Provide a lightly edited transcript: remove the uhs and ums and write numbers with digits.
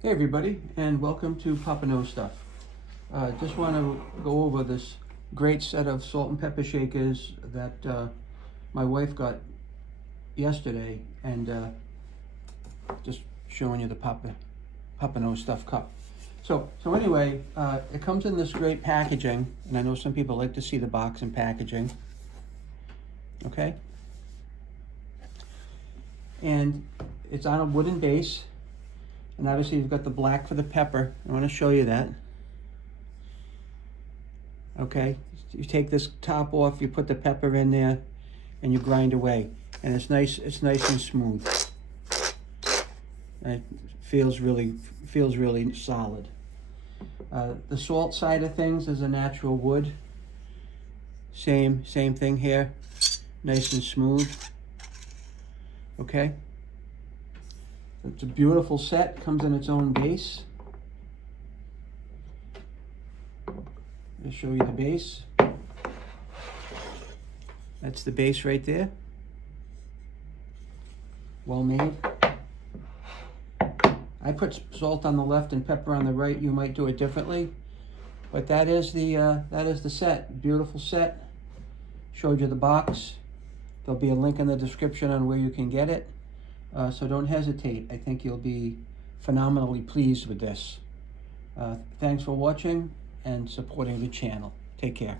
Hey everybody, and welcome to Papa Knows Stuff. Just want to go over this great set of salt and pepper shakers that my wife got yesterday, and just showing you the Papa Knows Stuff cup. So anyway, it comes in this great packaging, and I know some people like to see the box and packaging. Okay, and it's on a wooden base. And obviously you've got the black for the pepper. I want to show you that. Okay, you take this top off, you put the pepper in there, and you grind away. And it's nice and smooth. It feels really solid. The salt side of things is a natural wood. Same thing here. Nice and smooth. Okay. It's a beautiful set, comes in its own base. I'll show you the base. That's the base right there. Well made. I put salt on the left and pepper on the right. You might do it differently, but that is the set. Beautiful set. Showed you the box. There'll be a link in the description on where you can get it. So don't hesitate. I think you'll be phenomenally pleased with this. Thanks for watching and supporting the channel. Take care.